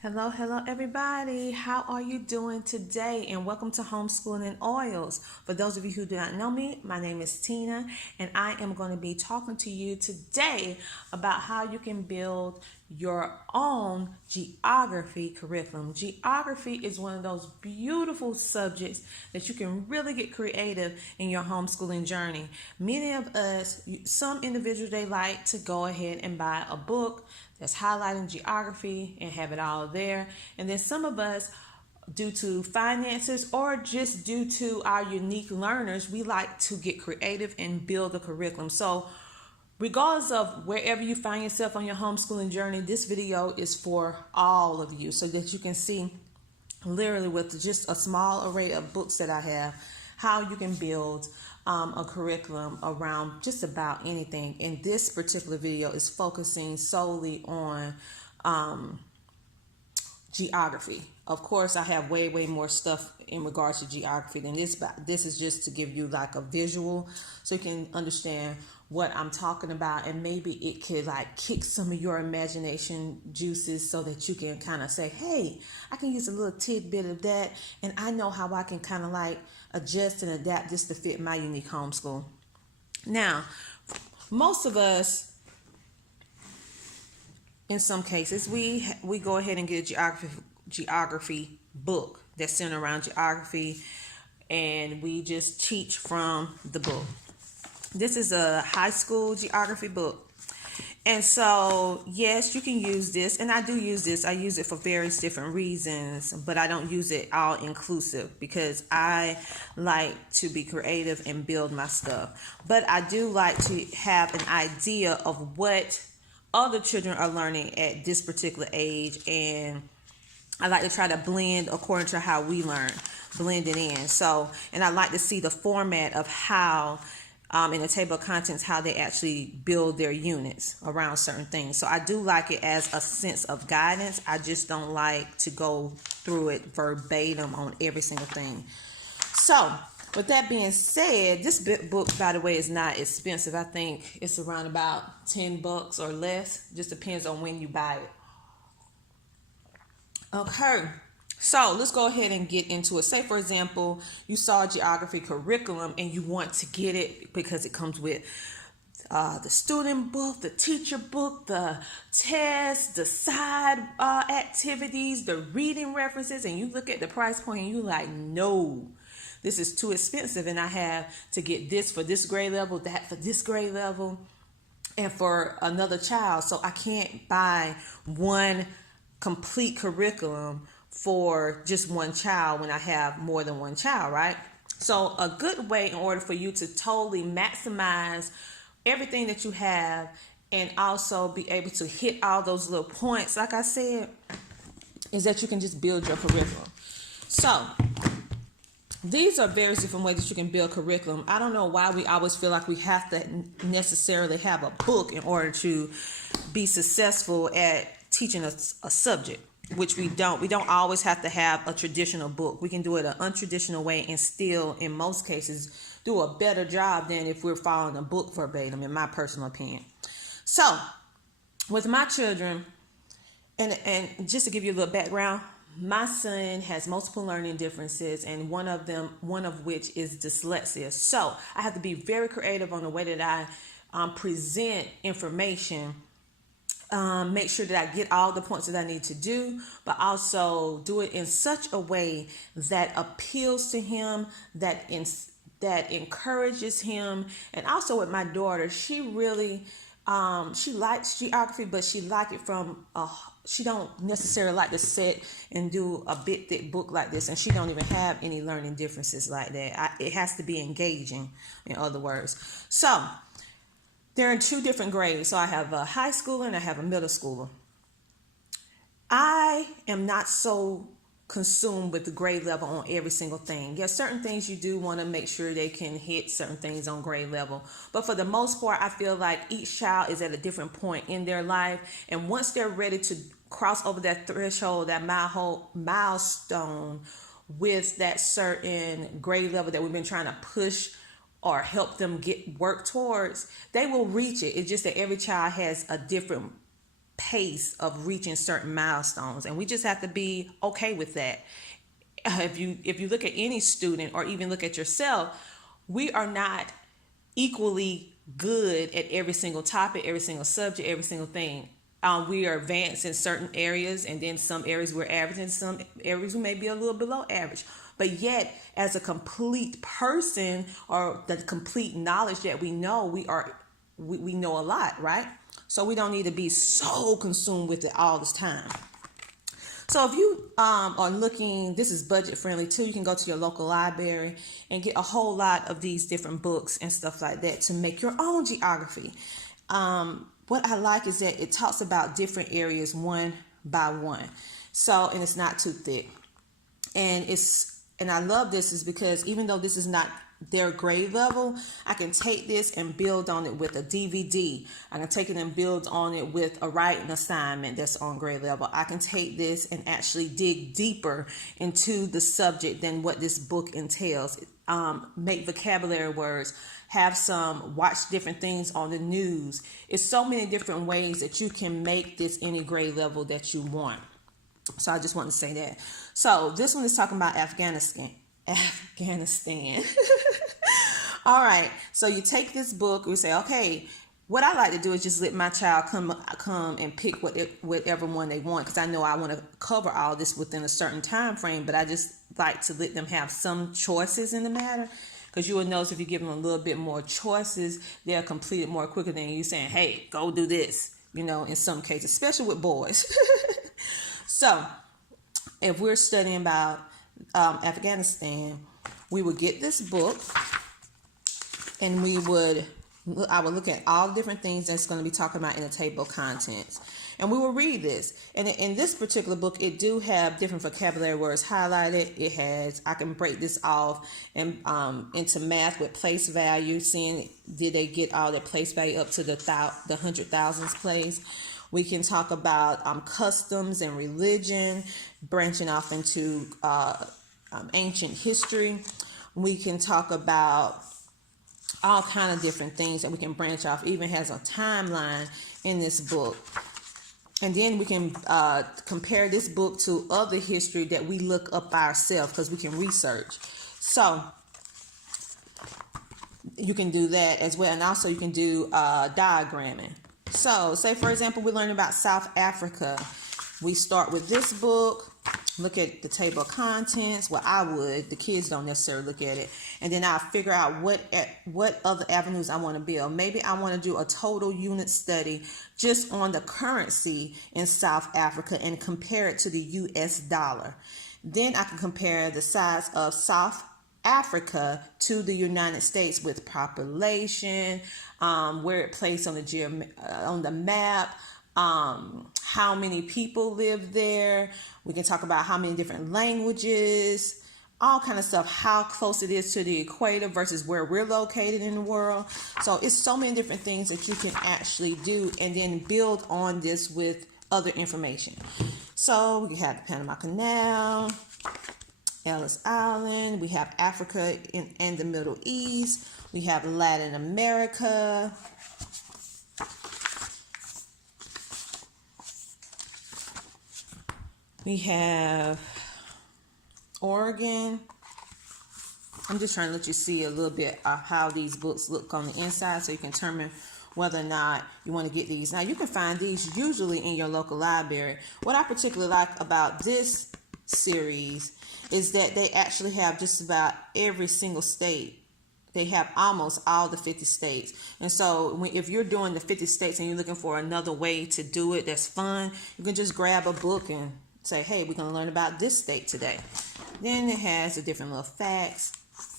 Hello, everybody. How are you doing today? And welcome to Homeschooling and Oils. For those of you who do not know me, my name is Tina, and I am going to be talking to you today about how you can build your own geography curriculum. Geography is one of those beautiful subjects that you can really get creative in your homeschooling journey. Many of us, some individuals, they like to go ahead and buy a book that's highlighting geography and have it all there. And then some of us, due to finances or just due to our unique learners, we like to get creative and build a curriculum. So regardless of wherever you find yourself on your homeschooling journey, this video is for all of you so that you can see literally with just a small array of books that I have, how you can build a curriculum around just about anything. And this particular video is focusing solely on geography. Of course, I have way more stuff in regards to geography than this, but this is just to give you like a visual so you can understand what I'm talking about, and maybe it could like kick some of your imagination juices so that you can kind of say, hey, I can use a little tidbit of that, and I know how I can kind of like adjust and adapt this to fit my unique homeschool. Now, most of us, in some cases, we go ahead and get a geography book that's centered around geography, and we just teach from the book. This is a high school geography book. And so, yes, you can use this, and I do use this. I use it for various different reasons, but I don't use it all inclusive because I like to be creative and build my stuff. But I do like to have an idea of what other children are learning at this particular age, and I like to try to blend according to how we learn, blend it in. So, and I like to see the format of how in the table of contents, how they actually build their units around certain things. So I do like it as a sense of guidance. I just don't like to go through it verbatim on every single thing. So with that being said, this book, by the way, is not expensive. I think it's around about $10 or less. Just depends on when you buy it. Okay. So let's go ahead and get into it. Say, for example, you saw a geography curriculum and you want to get it because it comes with the student book, the teacher book, the test, the side activities, the reading references, and you look at the price point and you're like, no, this is too expensive, and I have to get this for this grade level, that for this grade level, and for another child. So I can't buy one complete curriculum for just one child when I have more than one child, right? So a good way in order for you to totally maximize everything that you have and also be able to hit all those little points, like I said, is that you can just build your curriculum. So these are various different ways that you can build curriculum. I don't know why we always feel like we have to necessarily have a book in order to be successful at teaching a subject, which we don't. We don't always have to have a traditional book. We can do it an untraditional way and still, in most cases, do a better job than if we're following a book verbatim, in my personal opinion. So, with my children, and just to give you a little background, my son has multiple learning differences, and one of which is dyslexia. So, I have to be very creative on the way that I present information. Make sure that I get all the points that I need to do, but also do it in such a way that appeals to him, that encourages him. And also with my daughter, she really she likes geography, but she like it from she don't necessarily like to sit and do a big thick book like this, and she don't even have any learning differences like that. It has to be engaging, in other words. So they're in two different grades. So I have a high schooler and I have a middle schooler. I am not so consumed with the grade level on every single thing. Yes, certain things you do want to make sure they can hit certain things on grade level. But for the most part, I feel like each child is at a different point in their life. And once they're ready to cross over that threshold, that milestone with that certain grade level that we've been trying to push or help them work towards, they will reach it. It's just that every child has a different pace of reaching certain milestones, and we just have to be okay with that. If you look at any student or even look at yourself, we are not equally good at every single topic, every single subject, every single thing. We are advanced in certain areas, and then some areas we're average, and some areas we may be a little below average. But yet, as a complete person, or the complete knowledge that we know, we know a lot, right? So we don't need to be so consumed with it all this time. So if you are looking, this is budget friendly too. You can go to your local library and get a whole lot of these different books and stuff like that to make your own geography. What I like is that it talks about different areas one by one. So, and it's not too thick. And I love this is because even though this is not their grade level, I can take this and build on it with a DVD. I can take it and build on it with a writing assignment that's on grade level. I can take this and actually dig deeper into the subject than what this book entails. Make vocabulary words, watch different things on the news. It's so many different ways that you can make this any grade level that you want. So I just want to say that. So this one is talking about Afghanistan. All right. So you take this book, we say, okay, what I like to do is just let my child come and pick whatever one they want, because I know I want to cover all this within a certain time frame, but I just like to let them have some choices in the matter, because you will notice if you give them a little bit more choices, they'll complete it more quicker than you saying, hey, go do this, in some cases, especially with boys. So if we're studying about Afghanistan, we would get this book, and I would look at all the different things that's going to be talking about in the table of contents, and we will read this. And in this particular book, it do have different vocabulary words highlighted. I can break this off and into math with place value, seeing did they get all their place value up to the hundred thousands place. We can talk about customs and religion, branching off into ancient history. We can talk about all kind of different things that we can branch off. It even has a timeline in this book. And then we can compare this book to other history that we look up ourselves, because we can research. So you can do that as well. And also you can do diagramming. So say, for example, we learn about South Africa. We start with this book, look at the table of contents. Well, I would. The kids don't necessarily look at it. And then I'll figure out what other avenues I want to build. Maybe I want to do a total unit study just on the currency in South Africa and compare it to the US dollar. Then I can compare the size of South Africa to the United States with population, where it placed on the map, how many people live there. We can talk about how many different languages, all kind of stuff, how close it is to the equator versus where we're located in the world. So it's so many different things that you can actually do, and then build on this with other information. So we have the Panama Canal, Ellis Island, we have Africa and the Middle East, we have Latin America, we have Oregon. I'm just trying to let you see a little bit of how these books look on the inside, so you can determine whether or not you want to get these. Now, you can find these usually in your local library. What I particularly like about this series is that they actually have just about every single state. They have almost all the 50 states. And so if you're doing the 50 states and you're looking for another way to do it that's fun, you can just grab a book and say, hey, we're going to learn about this state today. Then it has the different little facts.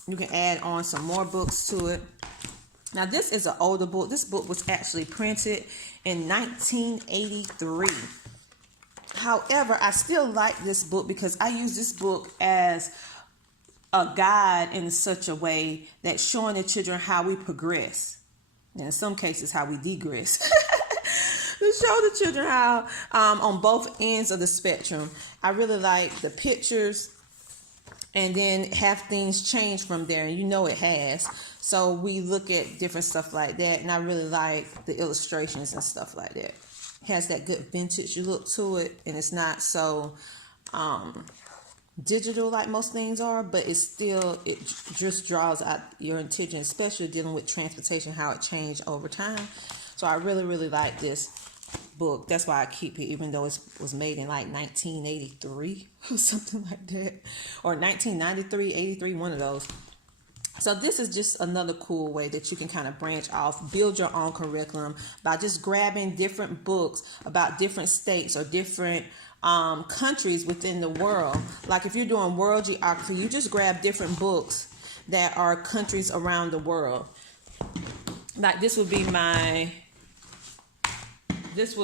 You can add on some more books to it. Now, this is an older book. This book was actually printed in 1983. However, I still like this book because I use this book as a guide in such a way that's showing the children how we progress, and in some cases how we digress. To show the children how on both ends of the spectrum. I really like the pictures, and then have things change from there, and it has. So we look at different stuff like that, and I really like the illustrations and stuff like that. has that good vintage look to it, and it's not so digital like most things are, but it just draws out your attention, especially dealing with transportation, how it changed over time. So I really like this book. That's why I keep it, even though it was made in like 1983 or something like that, or 1993, 83, one of those. So this is just another cool way that you can kind of branch off, build your own curriculum by just grabbing different books about different states or different countries within the world. Like if you're doing world geography, you just grab different books that are countries around the world. Like this would be my if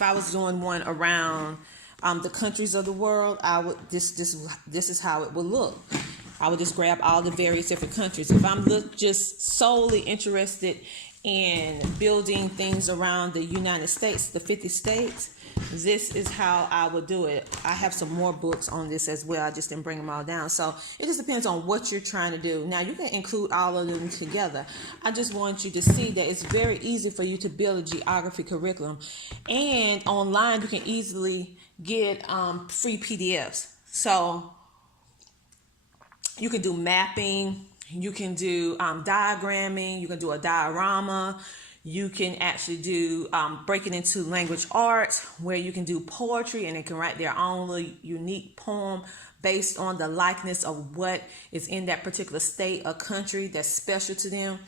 I was doing one around the countries of the world, I would this is how it would look. I would just grab all the various different countries. If I'm just solely interested in building things around the United States, the 50 states, this is how I would do it. I have some more books on this as well. I just didn't bring them all down. So it just depends on what you're trying to do. Now you can include all of them together. I just want you to see that it's very easy for you to build a geography curriculum. And online you can easily get free PDFs. So you can do mapping, you can do diagramming, you can do a diorama, you can actually do break it into language arts, where you can do poetry and they can write their own little unique poem based on the likeness of what is in that particular state or country that's special to them.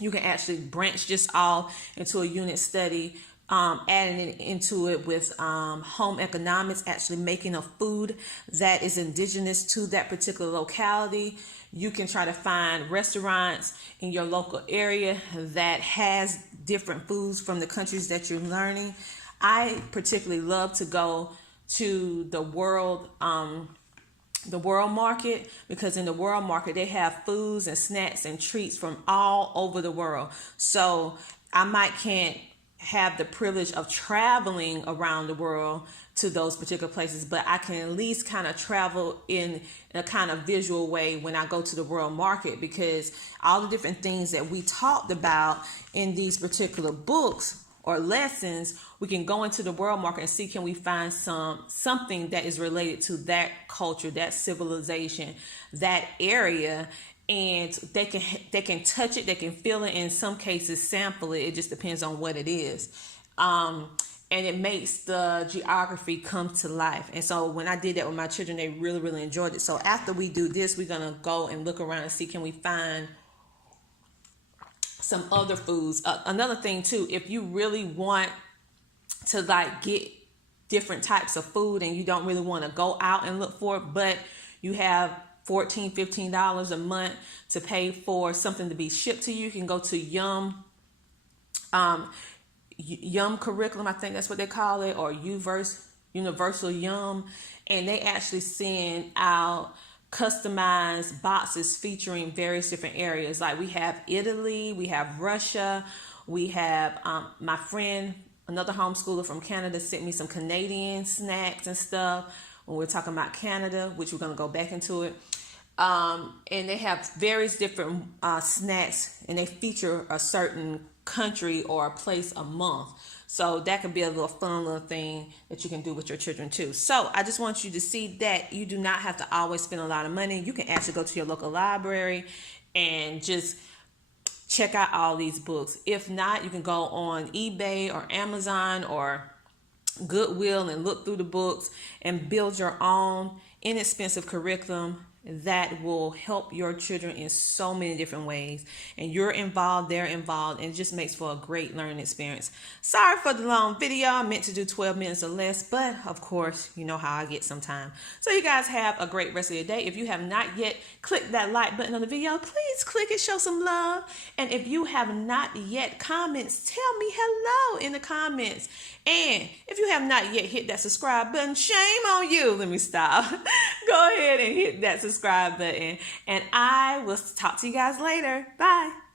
You can actually branch this all into a unit study, adding it into it with home economics, actually making a food that is indigenous to that particular locality. You can try to find restaurants in your local area that has different foods from the countries that you're learning. I particularly love to go to the world market, because in the world market they have foods and snacks and treats from all over the world. So I can't have the privilege of traveling around the world to those particular places, but I can at least kind of travel in a kind of visual way when I go to the world market, because all the different things that we talked about in these particular books or lessons, we can go into the world market and see, can we find something that is related to that culture, that civilization, that area. And they can touch it, they can feel it, in some cases sample it. It just depends on what it is. And it makes the geography come to life. And so when I did that with my children, they really enjoyed it. So after we do this, we're going to go and look around and see, can we find some other foods. Another thing too, if you really want to like get different types of food and you don't really want to go out and look for it, but you have $14, $15 a month to pay for something to be shipped to you, you can go to Yum Curriculum, I think that's what they call it, or Universal Yum, and they actually send out customized boxes featuring various different areas. Like we have Italy, we have Russia, we have my friend, another homeschooler from Canada, sent me some Canadian snacks and stuff when we're talking about Canada, which we're going to go back into it. And they have various different snacks, and they feature a certain country or a place a month. So that could be a little fun little thing that you can do with your children too. So I just want you to see that you do not have to always spend a lot of money. You can actually go to your local library and just check out all these books. If not, you can go on eBay or Amazon or Goodwill and look through the books and build your own inexpensive curriculum that will help your children in so many different ways. And you're involved, they're involved, and it just makes for a great learning experience. Sorry for the long video. I meant to do 12 minutes or less, but of course, you know how I get sometimes. So you guys have a great rest of your day. If you have not yet clicked that like button on the video, please click it, show some love. And if you have not yet comments, tell me hello in the comments. And if you have not yet hit that subscribe button, shame on you. Let me stop. Go ahead and hit that subscribe button. And I will talk to you guys later. Bye.